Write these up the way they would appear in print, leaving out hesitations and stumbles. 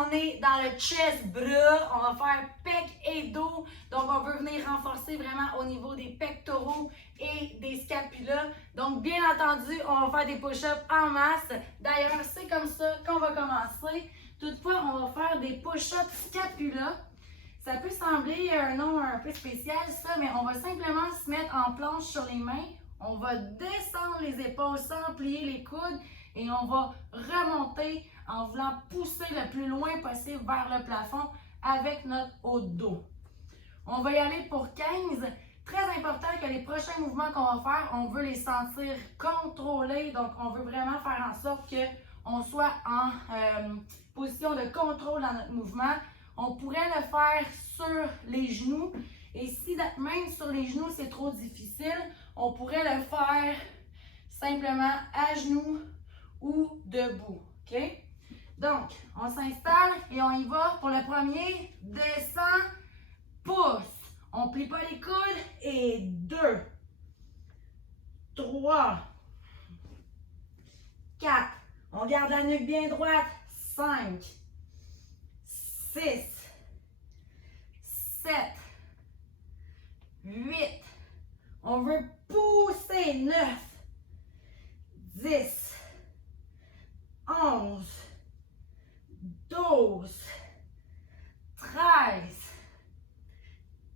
on est dans le chest, bras, on va faire pec et dos. Donc, on veut venir renforcer vraiment au niveau des pectoraux et des scapulas. Donc, bien entendu, on va faire des push-ups en masse. D'ailleurs, c'est comme ça qu'on va commencer. Toutefois, on va faire des push-ups scapula. Ça peut sembler un nom un peu spécial, ça, mais on va simplement se mettre en planche sur les mains. On va descendre les épaules sans plier les coudes et on va remonter en voulant pousser le plus loin possible vers le plafond avec notre haut de dos. On va y aller pour 15. Très important que les prochains mouvements qu'on va faire, on veut les sentir contrôlés. Donc, on veut vraiment faire en sorte qu'on soit en position de contrôle dans notre mouvement. On pourrait le faire sur les genoux. Et si même sur les genoux, c'est trop difficile, on pourrait le faire simplement à genoux ou debout. OK? Donc, on s'installe et on y va pour le premier. Descend, pousse. On ne plie pas les coudes. Et 2, 3, 4. On garde la nuque bien droite. 5, 6, 7, 8. On veut pousser. 9, 10, 11, 12, 13,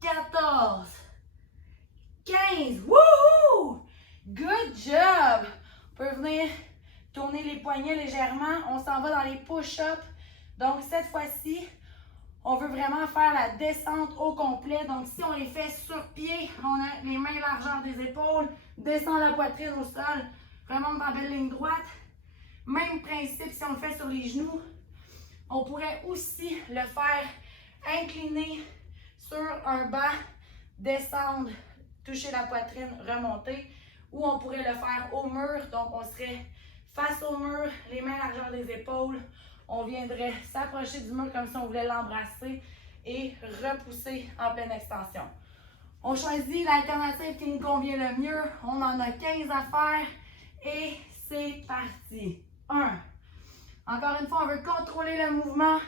14, 15. Wouhou! Good job! On peut venir tourner les poignets légèrement. On s'en va dans les push-ups. Donc, cette fois-ci, on veut vraiment faire la descente au complet. Donc, si on les fait sur pied, on a les mains largeur des épaules, descend la poitrine au sol, remonte dans la belle ligne droite. Même principe si on le fait sur les genoux. On pourrait aussi le faire incliné sur un banc, descendre, toucher la poitrine, remonter. Ou on pourrait le faire au mur. Donc, on serait face au mur, les mains largeur des épaules. On viendrait s'approcher du mur comme si on voulait l'embrasser et repousser en pleine extension. On choisit l'alternative qui nous convient le mieux. On en a 15 à faire et c'est parti. 1. Encore une fois, on veut contrôler le mouvement.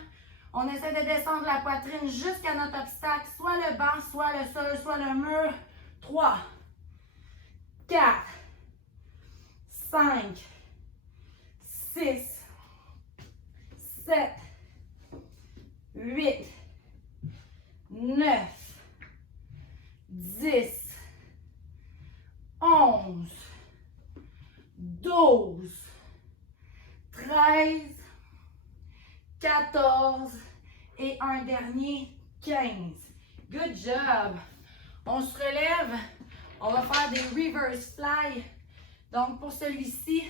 On essaie de descendre la poitrine jusqu'à notre obstacle, soit le banc, soit le sol, soit le mur. 3, 4, 5, 6, 7, 8, 9, 10, 11, 12, 13, 14 et un dernier 15. Good job! On se relève, on va faire des reverse fly. Donc pour celui-ci,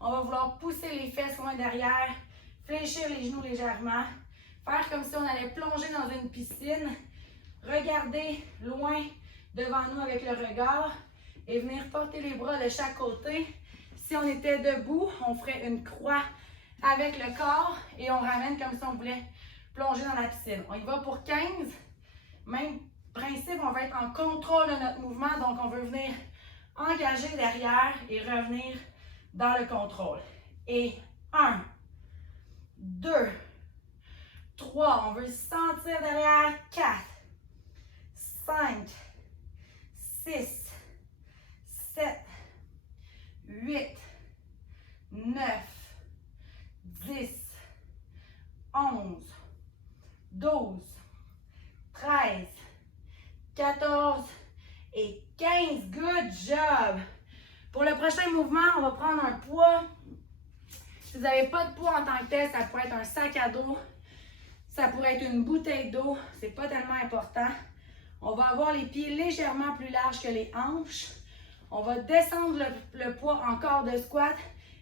on va vouloir pousser les fesses loin derrière, fléchir les genoux légèrement, faire comme si on allait plonger dans une piscine, regarder loin devant nous avec le regard et venir porter les bras de chaque côté. Si on était debout, on ferait une croix avec le corps et on ramène comme si on voulait plonger dans la piscine. On y va pour 15. Même principe, on va être en contrôle de notre mouvement, donc on veut venir engager derrière et revenir dans le contrôle. Et 1, 2, 3, on veut se sentir derrière. 4, 5, 6, 7, 8, 9, 10, 11, 12, 13, 14 et 15. Good job! Pour le prochain mouvement, on va prendre un poids. Si vous n'avez pas de poids en tant que tel, ça pourrait être un sac à dos, ça pourrait être une bouteille d'eau, c'est pas tellement important. On va avoir les pieds légèrement plus larges que les hanches. On va descendre le poids en corps de squat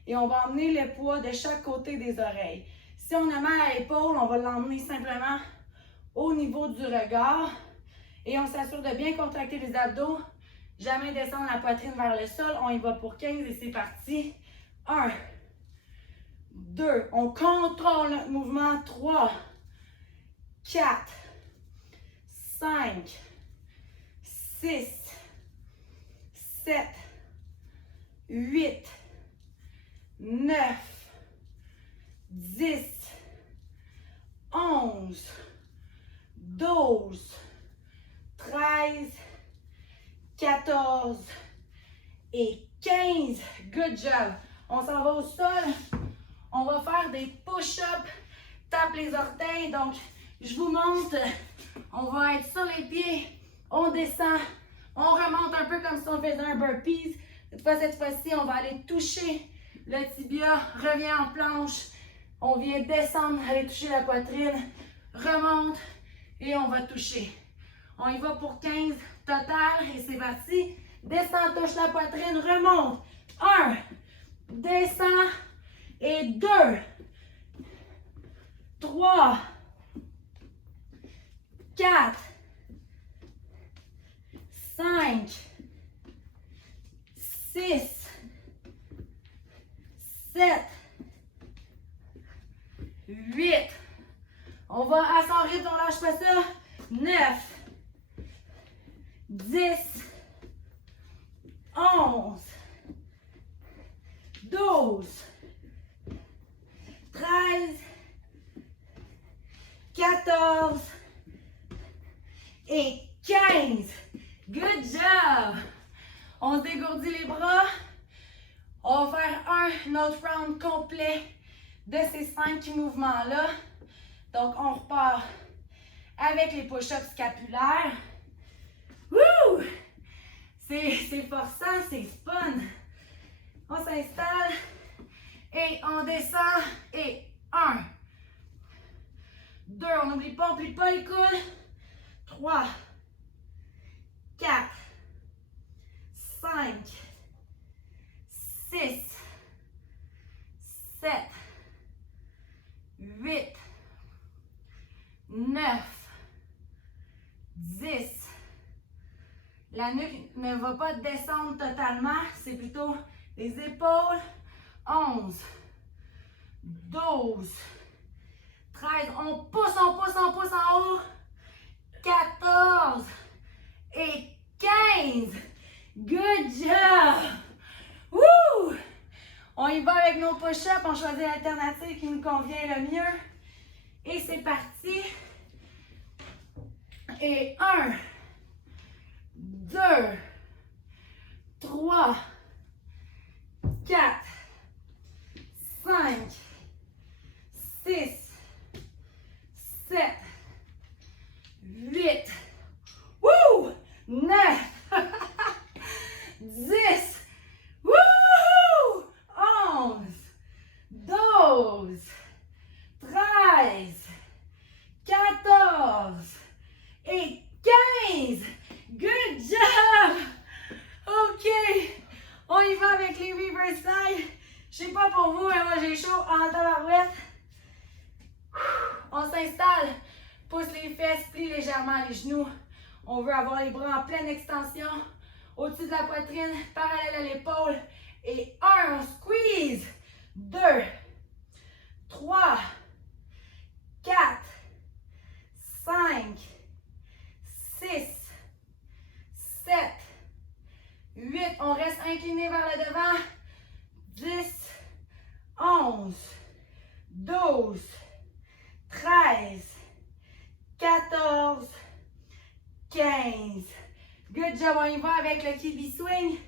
et on va emmener le poids de chaque côté des oreilles. Si on a mal à l'épaule, on va l'emmener simplement au niveau du regard et on s'assure de bien contracter les abdos. Jamais descendre la poitrine vers le sol. On y va pour 15 et c'est parti. 1, 2, on contrôle notre mouvement. 3, 4, 5, 6, 7, 8, 9, 10, 11, 12, 13, 14 et 15. Good job. On s'en va au sol. On va faire des push-ups. Tape les orteils. Donc, je vous montre. On va être sur les pieds. On descend. On remonte un peu comme si on faisait un burpees. Cette fois-ci, on va aller toucher le tibia. Revient en planche. On vient descendre, aller toucher la poitrine. Remonte et on va toucher. On y va pour 15 total et c'est parti. Descend, touche la poitrine, remonte. 1, descend et 2, 3, 4, 5, 6, 7, 8. On va à son rythme, on lâche pas ça. 9, 10, 11, 12, 13, 14 et 15. Good job! On se dégourdit les bras. On va faire un autre round complet de ces 5 mouvements-là. Donc, on repart avec les push-ups scapulaires. Wouh! C'est forçant, c'est fun. On s'installe et on descend. Et 1, 2, on n'oublie pas, on plie pas les coudes. 3, 4, 5, 6, 7, 8, 9, 10. La nuque ne va pas descendre totalement, c'est plutôt les épaules. 11, 12, 13. On pousse, on pousse, on pousse en haut. 14 et 15. Good job! Woo! On y va avec nos push-ups. On choisit l'alternative qui nous convient le mieux. Et c'est parti. Et 1, 2, 3, 4, 5, 6, 7, 8, wouh! 9, 10, wouhou! 11, 12, 13, 14 et 15. Good job! OK. On y va avec les reverse side. Je sais pas pour vous, mais moi j'ai chaud en tabarouette. On s'installe. Pousse les fesses, plie légèrement les genoux. On veut avoir les bras en pleine extension. Au-dessus de la poitrine, parallèle à l'épaule. Et 1, on squeeze. 2, 3, 4, 5, 6, 7, 8. On reste incliné vers le devant. 10, 11, 12, 13, 14, 15. Good job. On y va avec le kibi swing.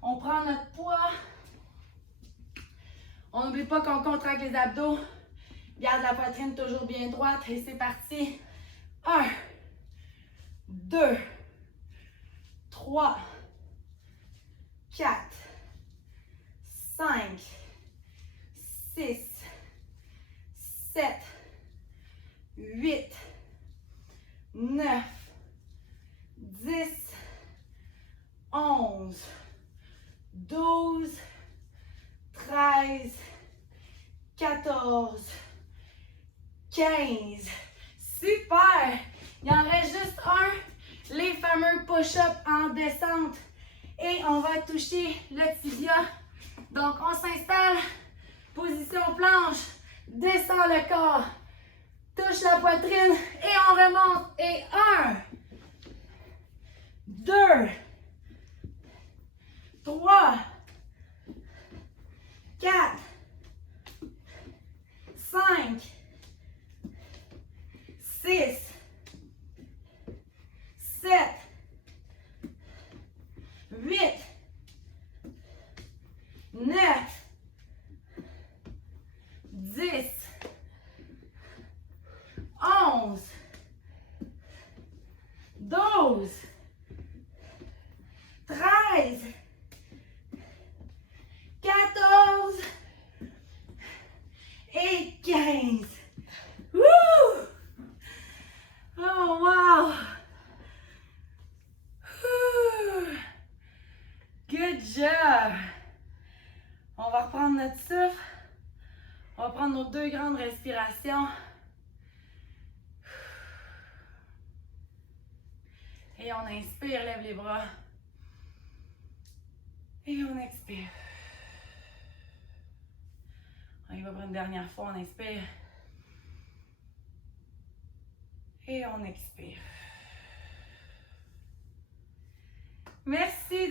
On prend notre poids. On n'oublie pas qu'on contracte les abdos. Garde la poitrine toujours bien droite. Et c'est parti. 1, 2, 3, 4, 5, 6, 7, 8, 9, 10, 11, 12, 13, 14, 15. Super! Il en reste juste un, les fameux push-ups en descente. Et on va toucher le tibia. Donc, on s'installe, position planche, descend le corps, touche la poitrine et on remonte. Et 1, 2, 3, 4, 5, 6, 7, 8, 9, 10, 11, 12, 13, 14 et 15. Woo! Oh, wow! Whew. Good job! On va reprendre notre souffle. On va prendre nos 2 grandes respirations. Et on inspire, lève les bras. Et on expire. On y va pour une dernière fois, on inspire. Et on expire. Merci.